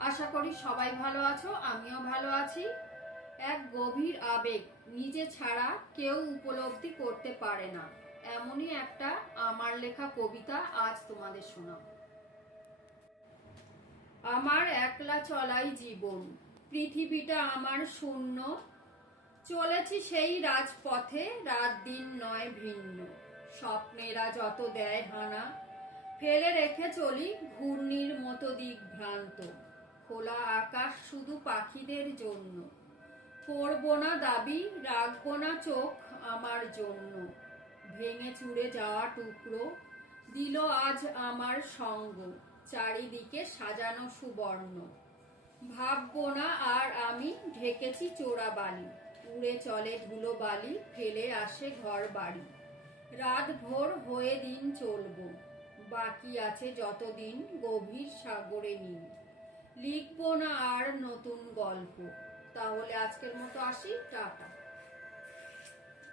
আশা করি সবাই ভালো আছো, আমিও ভালো আছি। এক গভীর আবেগ নিজে ছাড়া কেউ উপলব্ধি করতে পারে না, এমনই একটা আমার লেখা কবিতা আজ তোমাদের শোনাবো। আমার একলা চলাই জীবন, পৃথিবীটা আমার শূন্য। চলেছি সেই রাজপথে, রাত দিন নয় ভিন্ন। স্বপ্নেরা যত দেয় হানা, ফেলে রেখে চলি ঘূর্ণির মতো দিক ভ্রান্ত। খোলা আকাশ শুধু পাখিদের জন্য, করব না দাবি, রাখবো না চোখ আমার জন্য। ভেঙে চুরে যাওয়া টুকরো দিল আজ আমার সঙ্গ, চারিদিকে সাজানো সুবর্ণ। ভাববো না আর আমি ঢেকেছি চোরা বালি, উড়ে চলে ধুলো বালি, ফেলে আসে ঘর বাড়ি। রাত ভোর হয়ে দিন চলবো, বাকি আছে যতদিন গভীর সাগরে নীল। লিখবো না আর নতুন গল্প। তাহলে আজকের মতো আসি, টাটা।